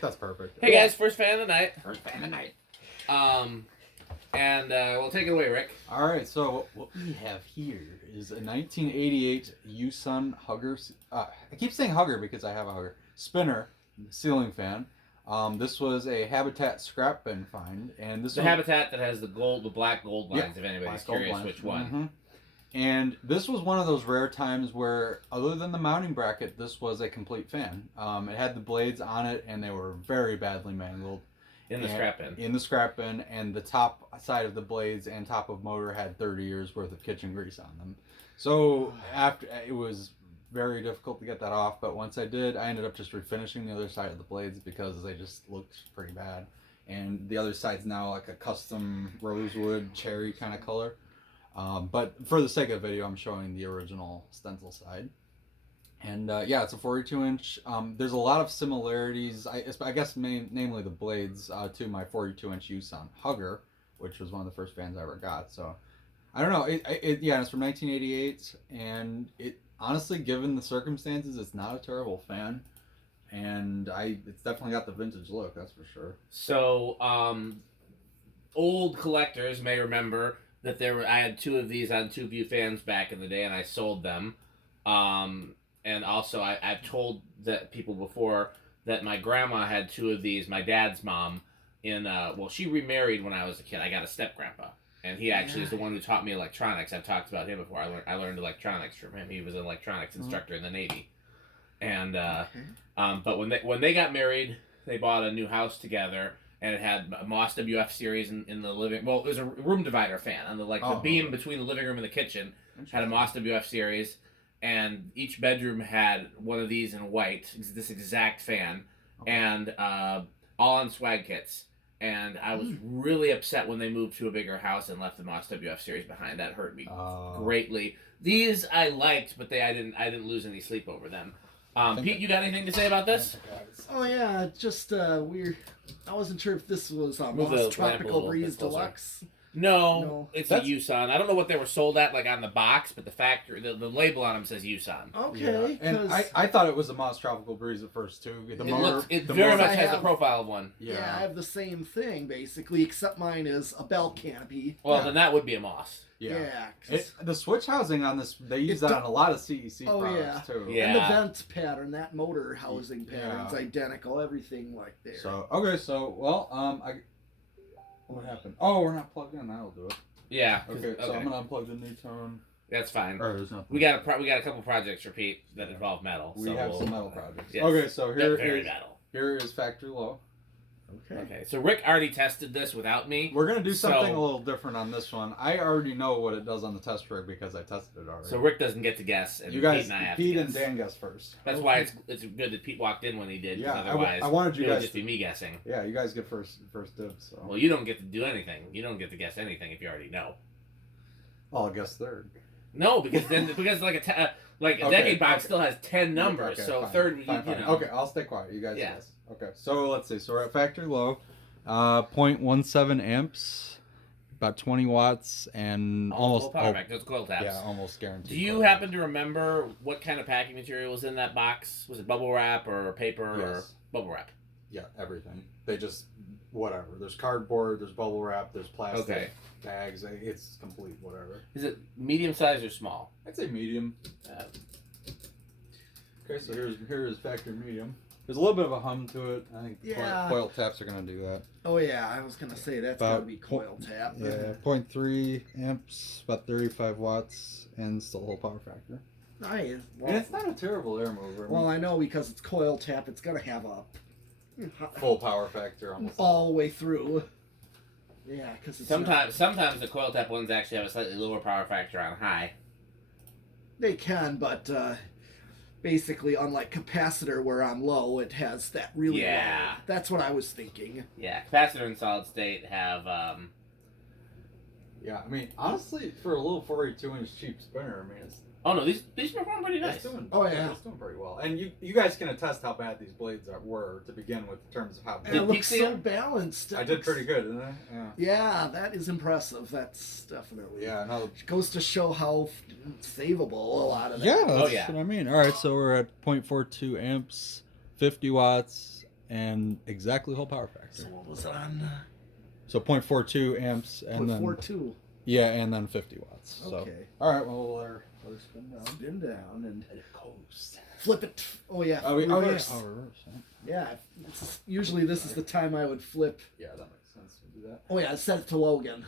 That's perfect. Hey guys, first fan of the night. First fan of the night. And we'll take it away, Rick. All right, so what we have here is a 1988 Yuson Hugger. I keep saying Hugger because I have a Hugger spinner ceiling fan. This was a Habitat scrap bin find, and this the Habitat that has the black gold lines. If anybody's black curious lines. which one. Mm-hmm. And this was one of those rare times where, other than the mounting bracket, this was a complete fan. It had the blades on it, and they were very badly mangled. In the scrap bin. In the scrap bin, and the top side of the blades and top of motor had 30 years worth of kitchen grease on them. So after it was very difficult to get that off, but once I did, I ended up just refinishing the other side of the blades because they just looked pretty bad. And the other side's now like a custom rosewood cherry kind of color. But for the sake of the video, I'm showing the original stencil side. And yeah, it's a 42-inch. There's a lot of similarities, I guess namely the blades, to my 42-inch Yuson Hugger, which was one of the first fans I ever got. So I don't know. Yeah, it's from 1988, and it honestly, given the circumstances, it's not a terrible fan. And it's definitely got the vintage look, that's for sure. So old collectors may remember that I had two of these on Two View Fans back in the day, and I sold them. And also, I've told people before that my grandma had two of these. My dad's mom, she remarried when I was a kid. I got a step grandpa, and he actually is the one who taught me electronics. I've talked about him before. I learned electronics from him. He was an electronics instructor in the Navy. And but when they got married, they bought a new house together, and it had a Moss WF series in the living. Well, it was a room divider fan on the beam between the living room and the kitchen. Had a Moss WF series. And each bedroom had one of these in white, this exact fan, and all on swag kits. And I was really upset when they moved to a bigger house and left the Moss WF series behind. That hurt me greatly. These I liked, but I didn't lose any sleep over them. Pete, you got anything to say about this? Oh yeah, just weird. I wasn't sure if this was Moss Tropical Breeze Deluxe. No, it's a Yuson. I don't know what they were sold at, on the box, but the factory, the label on them says Yuson. Okay, yeah. And I thought it was a Moss Tropical Breeze at first too. It very much has the profile of one. Yeah, I have the same thing basically, except mine is a bell canopy. Well, then that would be a Moss. Yeah. The switch housing on this, they use that on a lot of CEC products too. Yeah. And the vent pattern, that motor housing pattern's identical, everything like there. So what happened? Oh, we're not plugged in. That'll do it. Yeah. Okay, so I'm gonna unplug the Newton. That's fine. There's nothing. We got a couple projects for Pete that involve metal. We have some metal projects. Yes, okay, so metal. Here is factory low. Okay. So Rick already tested this without me. We're gonna do something a little different on this one. I already know what it does on the test rig because I tested it already. So Rick doesn't get to guess, and you guys, Pete and I have Pete to and Dan guess first. That's why it's good that Pete walked in when he did. Yeah, otherwise I wanted you it guys would just be me guessing. Yeah, you guys get first dibs. So. Well, you don't get to do anything. You don't get to guess anything if you already know. I'll guess third. No, because a decade box still has 10 numbers, so fine, third. Fine. You know. Okay, I'll stay quiet. You guys guess. Okay, so let's see. So we're at factory low. 0.17 amps, about 20 watts, and almost power back. Those coil taps. Yeah, almost guaranteed. Do you happen to remember what kind of packing material was in that box? Was it bubble wrap or paper or bubble wrap? Yeah, everything. They just whatever. There's cardboard. There's bubble wrap. There's plastic bags. It's complete whatever. Is it medium size or small? I'd say medium. Okay, so here's factory medium. There's a little bit of a hum to it. I think coil taps are going to do that. Oh, yeah. I was going to say that's got to be coil tap. Yeah, 0.3 amps, about 35 watts, and still low power factor. Nice. Well, and it's not a terrible air mover. Well, I know because it's coil tap, it's going to have a full power factor almost all the way through. Yeah, because sometimes the coil tap ones actually have a slightly lower power factor on high. They can, but basically, unlike capacitor, where on low, it has that really low. That's what I was thinking. Yeah, capacitor and solid state have. Yeah, I mean, honestly, for a little 42-inch cheap spinner, I mean, it's. Oh no, these perform pretty nice. It's doing pretty well. And you guys can attest how bad these blades were to begin with in terms of how. And it looks so balanced. I did pretty good, didn't I? Yeah, that is impressive. That's definitely. Yeah, no. It goes to show how savable a lot of that. Yeah, that's what I mean. All right, so we're at 0.42 amps, 50 watts, and exactly whole power factor. So what was it on? So 0.42 amps and then 0.42. yeah, and then 50 watts. So Okay. all right, well let her spin down. Spin down and Coast. flip it. Oh yeah. Oh, reverse. yeah. Oh, reverse. Yeah. Usually this is the time I would flip. Yeah, that makes sense to do that. Oh yeah, set it to low again.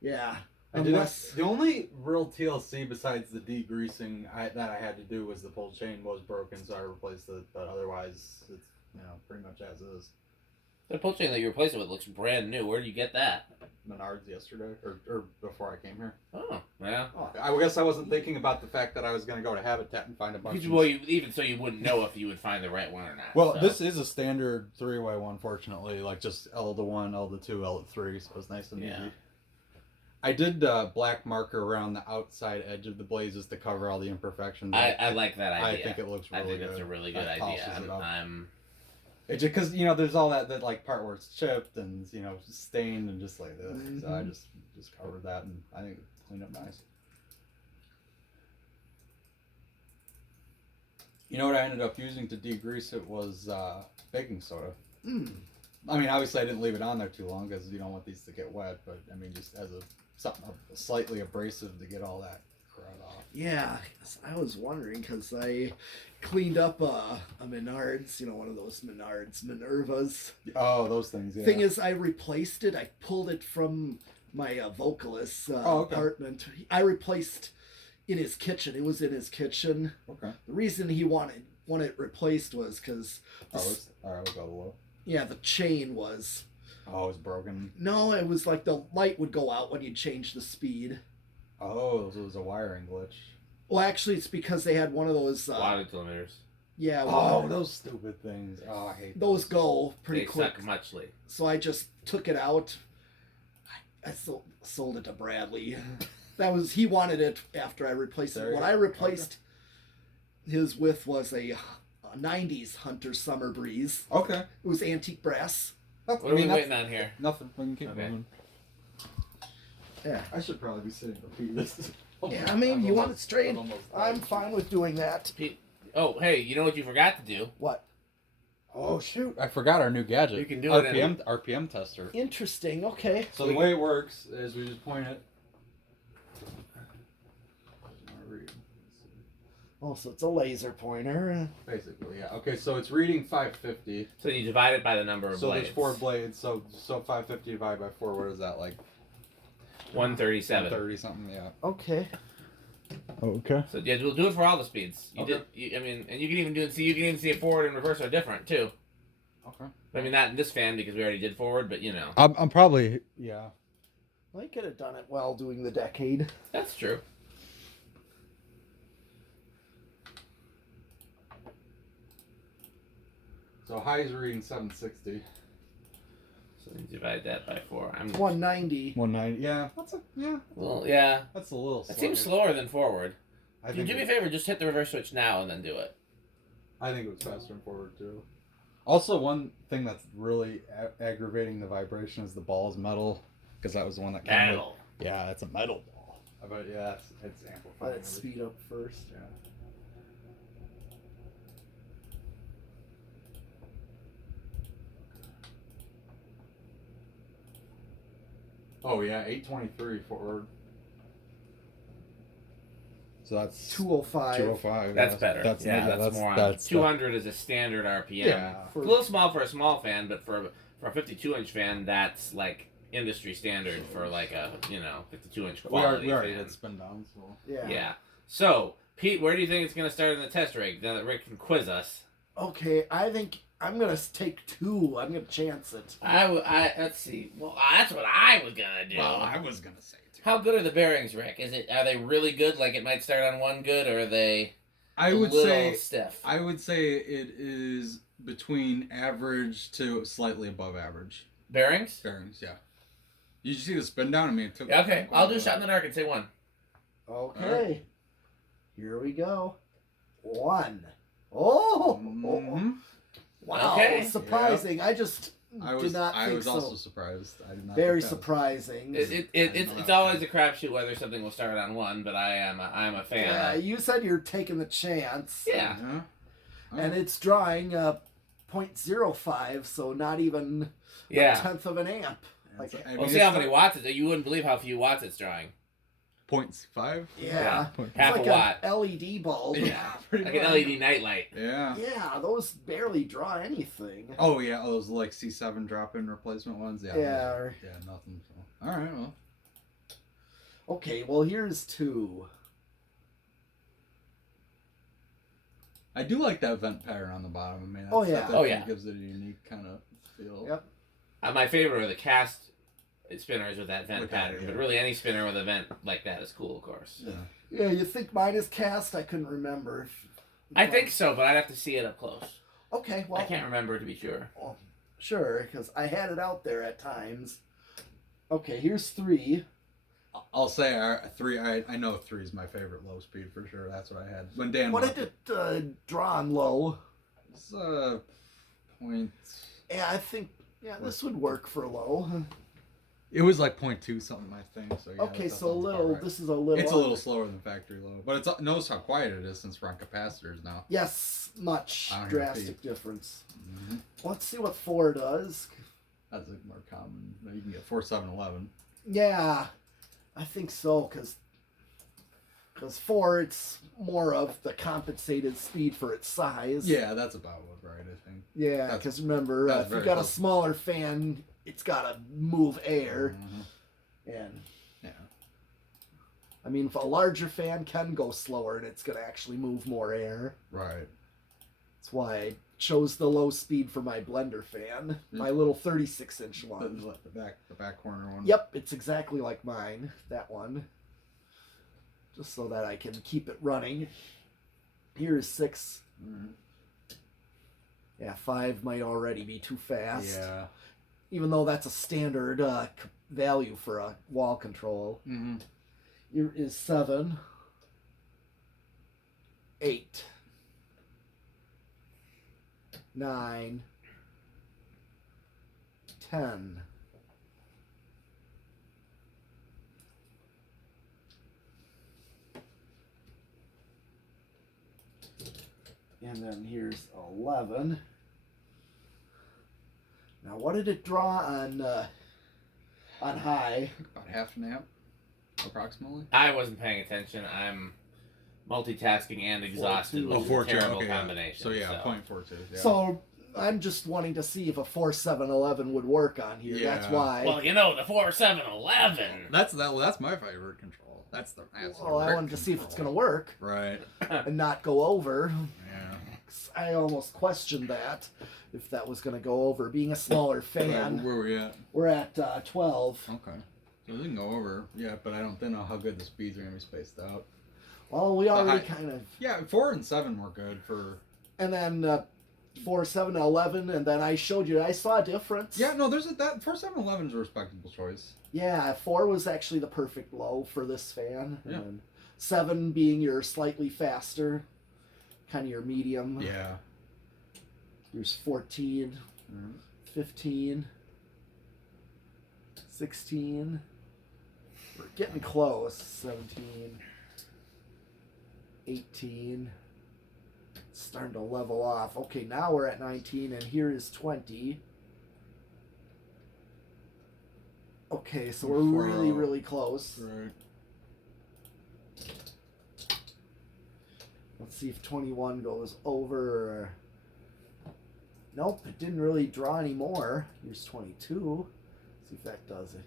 Yeah. Unless The only real TLC besides the degreasing that I had to do was the pull chain was broken, so I replaced it. But otherwise, it's pretty much as is. The pull chain that you replaced it with looks brand new. Where did you get that? Menards yesterday, or before I came here. Oh, yeah. I guess I wasn't thinking about the fact that I was going to go to Habitat and find a bunch. Well, even so, you wouldn't know if you would find the right one or not. Well, so. this is a standard three-way one, fortunately, like just L to 1, L to 2, L to 3, so it's nice and easy. I did black marker around the outside edge of the blazes to cover all the imperfections. I like that idea. I think it looks really good. I think that's a really good idea. It's just because there's all that like part where it's chipped and stained and just like that. Mm-hmm. So I just covered that and I think it cleaned up nice. You know what I ended up using to degrease it was baking soda. Mm. I mean, obviously I didn't leave it on there too long because you don't want these to get wet. But I mean, just as something slightly abrasive to get all that crud off. Yeah, I was wondering because I cleaned up a Menards, one of those Minervas. Oh, those things. Yeah. Thing is, I replaced it. I pulled it from my vocalist's apartment. I replaced in his kitchen. It was in his kitchen. Okay. The reason he wanted it replaced was because. All right, we'll go low. Yeah, the chain was. Oh, it was broken. No, it was like the light would go out when you change the speed. Oh, so it was a wiring glitch. Well, actually, it's because they had one of those. Water telemeters. Yeah. Oh, those stupid things. Oh, I hate those. Go pretty quick. Suck muchly. So I just took it out. I sold it to Bradley. He wanted it after I replaced it. What I replaced his with was a 90s Hunter Summer Breeze. Okay. It was antique brass. What are we waiting on here? Nothing. We can keep moving. Yeah. I should probably be sitting repeat this. Yeah, I mean, you want it straight? I'm fine with doing that. Oh, hey, you know what you forgot to do? What? Oh, shoot. I forgot our new gadget. You can do RPM tester. Interesting. Okay. So the way it works is we just point it. Oh, so it's a laser pointer. Basically, yeah. Okay, so it's reading 550. So you divide it by the number of blades. So there's 4 blades. So 550 divided by 4. What is that, like? 137. 130 something, yeah. Okay. Okay. So yeah, we'll do it for all the speeds. And you can even see it forward and reverse are different too. Okay. I mean, not in this fan because we already did forward, but I'm probably yeah. I could have done it while doing the decade. That's true. So high is reading 760. So you divide that by 4. I'm 190. 190. Yeah. Well, yeah. That's a little. That seems slower than forward. I Can you do me a favor? Just hit the reverse switch now and then do it. I think it was faster and forward too. Also, one thing that's really aggravating the vibration is the ball is metal, because that was the one that came Metal. with. Yeah, it's a metal ball. But yeah, it's amplified. Let it speed up first. Yeah. Oh yeah, 823 forward. So that's 205. 205. That's yeah. better. That's more on. That's 200 is a standard RPM. Yeah. It's a little small for a small fan, but for a 52-inch fan, that's like industry standard for like a 52-inch quality. We already fan. did spin down, so Yeah. So Pete, where do you think it's going to start in the test rig? Now that Rick can quiz us. Okay, I think I'm gonna take 2. I'm gonna chance it. Let's see. Well, that's what I was gonna do. Well, I was gonna say too. How good are the bearings, Rick? Are they really good? Like it might start on one good, or are they? I would little say stiff. I would say it is between average to slightly above average. Bearings? Bearings, yeah. Did you see the spin down? I mean, it took. Yeah, okay, I'll do a shot in the dark and say 1. Okay. Right. Here we go. 1. Oh! Mm-hmm. Wow. Okay. Surprising. I just did not I think was so. also surprised. I did not. Very think that. surprising. It's always a crapshoot whether something will start on 1, but I'm a fan. Yeah, you said you're taking the chance. Yeah. Uh-huh. And it's drawing .05, so not even a Yeah. tenth of an amp. And Like, so, I Well, mean, see how it's many watts it. You wouldn't believe how few watts it's drawing. 0.5. yeah. Yeah. It's Half like a watt. an LED bulb. Yeah, pretty Like much. an LED nightlight. Yeah. Yeah, those barely draw anything. Oh yeah, those like C7 drop-in replacement ones. Yeah. Yeah. Yeah, nothing. So. All right. Well. Okay, well, here's 2. I do like that vent pattern on the bottom. I mean, that's, Oh, yeah. that definitely Oh, yeah. gives it a unique kind of feel. Yep. My favorite are the cast spinners with that vent With that, pattern, yeah. but really any spinner with a vent like that is cool, of course. Yeah. Yeah, you think mine is cast? I couldn't remember. I think so, but I'd have to see it up close. Okay, well. I can't remember to be sure. Well, sure, because I had it out there at times. Okay, here's 3. I'll say 3. I know 3 is my favorite low speed for sure. That's what I had when Dan. What marked did it draw on low? It's point. Yeah, I think this would work for low. It was like 0.2 something, I think. So yeah, Okay, that so a sounds about little. right. This is a little. It's a little slower than factory low, but it's notice how quiet it is since we're on capacitors now. Yes, much I don't hear a drastic beep. difference. Mm-hmm. Let's see what 4 does. That's like more common. You can get 4711. Yeah, I think so, because 4, it's more of the compensated speed for its size. Yeah, that's about right. I think. Yeah, That's- because remember, that's if you've very got a close. smaller fan, it's got to move air. Mhm. And Yeah. I mean, if a larger fan can go slower and it's going to actually move more air. Right. That's why I chose the low speed for my blender fan, my little 36-inch one. The back corner one. Yep, it's exactly like mine, that one. Just so that I can keep it running. Here's 6. Mhm. Yeah, 5 might already be too fast. Yeah. Even though that's a standard value for a wall control. Mm-hmm. Here is 7. 8. 9. 10. And then here's 11. Now, what did it draw on high? About half an amp, approximately. I wasn't paying attention. I'm multitasking and exhausted Oh, with a 4.2, terrible okay, yeah. combination. So yeah, 0.42. Yeah. So I'm just wanting to see if a 4711 would work on here. That's Yeah. why. Well, you know, the 4711. that's my favorite control. That's the. Well, I wanted to see if it's going to work Right. and not go over. Yeah. I almost questioned that, if that was going to go over. Being a smaller fan, Where we at? we're at 12. Okay. So we can go over. Yeah, but I don't know how good the speeds are gonna be spaced out. Well, we already high- kind of. Yeah, 4 and 7 were good for. And then 4, 7, 11, and then I showed you, I saw a difference. Yeah, no, there's that 4711 is a respectable choice. Yeah, 4 was actually the perfect low for this fan. Yeah. And 7 being your slightly faster, kind of your medium. Yeah. Here's 14, Mhm. 15, 16. We're getting close. 17, 18. It's starting to level off. Okay, now we're at 19, and here is 20. Okay, so we're really, really close. Right. Let's see if 21 goes over. Nope, it didn't really draw any more. Here's 22. See if that does it.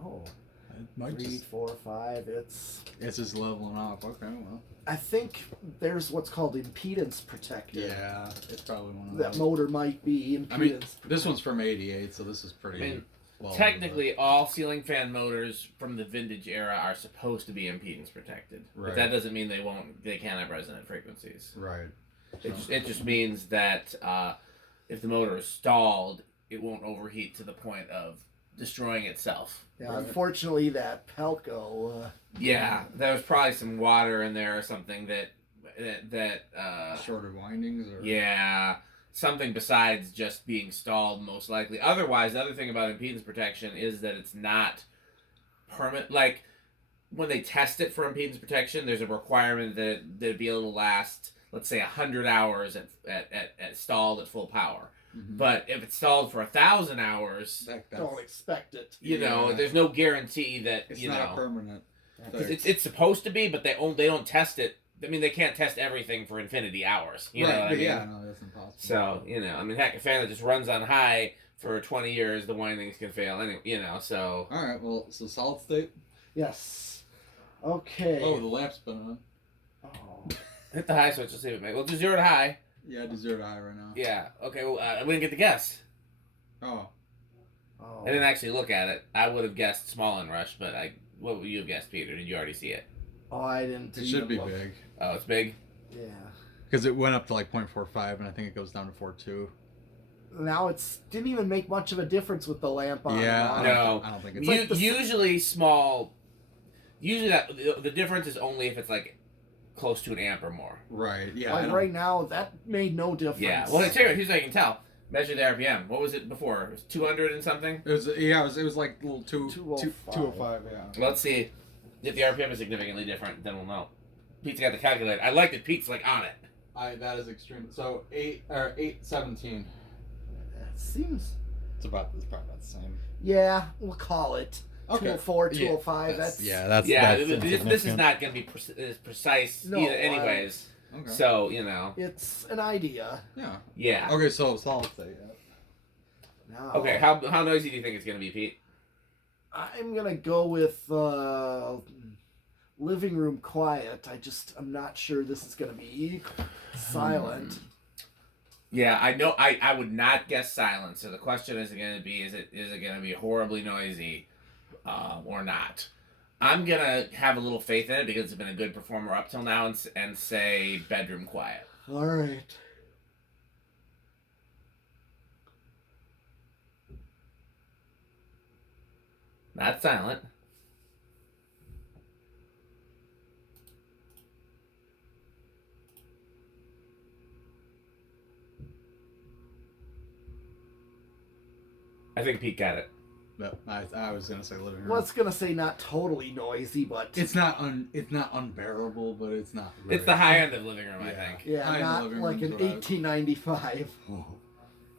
No. It might 3, just, 4, 5. It's just leveling off. Okay, well. I think there's what's called impedance protector. Yeah, it's probably one of That those. motor might be impedance. I mean, this one's from '88, so this is pretty. I mean, well Technically, all ceiling fan motors from the vintage era are supposed to be impedance protected. Right. But that doesn't mean they can't have resonant frequencies. Right. It just means that if the motor is stalled, it won't overheat to the point of destroying itself. Yeah, unfortunately, that Pelco. Yeah, there was probably some water in there or something that Shorter windings, or yeah, something besides just being stalled, most likely. Otherwise, the other thing about impedance protection is that it's not permanent. Like, when they test it for impedance protection, there's a requirement that it be able to last, let's say, 100 hours at stalled at full power. But if it's stalled for 1,000 hours, Don't expect it. you know, there's no guarantee that it's you not know permanent. it's supposed to be, but they don't test it. I mean, they can't test everything for infinity hours. You know what I mean? Yeah, no, that's impossible. So you know, I mean, heck, a fan that just runs on high for 20 years, the windings can fail. Anyway, you know, so. All right. Well, so solid state. Yes. Okay. Oh, the lamp's been on. Oh. Hit the high switch. Let's see if it makes. We'll do 0 to high. Yeah, I do 0 to high right now. Yeah. Okay. Well, I didn't get the guess. Oh. Oh. I didn't actually look at it. I would have guessed small and rush, but what would you have guessed, Peter? Did you already see it? Oh, I didn't. It should be look. big. Oh, it's big. Yeah. Because it went up to like 0.45, and I think it goes down to 4.2. Now didn't even make much of a difference with the lamp on. Yeah. on. No. I don't think it's. like the- Usually small. Usually the difference is only if it's like close to an amp or more. Right. Yeah. Like right now, that made no difference. Yeah. Well, here's how you can tell. Measure the RPM. What was it before? It was 200 and something. It was. Yeah. It was like a little 205. 205. Yeah. Let's see if the RPM is significantly different. Then we'll know. Pete's got the calculator. I like that Pete's like on it. That is extreme. So 817. That seems. It's probably about the same. Yeah, we'll call it. Okay. 204, 205. Yeah, That's Yeah. This is not going to be as precise No, either, anyways. Okay. So you know. It's an idea. Yeah. Yeah. Okay. So solid state. Yeah. Now, Okay. How noisy do you think it's going to be, Pete? I'm gonna go with living room quiet. I'm not sure this is gonna be silent. Yeah, I know. I would not guess silent. So the question is going to be: is it going to be horribly noisy, or not? I'm gonna have a little faith in it because it's been a good performer up till now, and say bedroom quiet. All right. Not silent. I think Pete got it. No, I was gonna say living room. Well, it's gonna say not totally noisy, but It's not unbearable, but it's not. It's the high end of living room, I Yeah. think. yeah, high-end not living like room's an what I- 1895.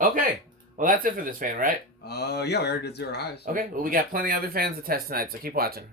Okay. Well, that's it for this fan, right? Yeah, we already did 0 highs. Okay. Well, we got plenty of other fans to test tonight, so keep watching.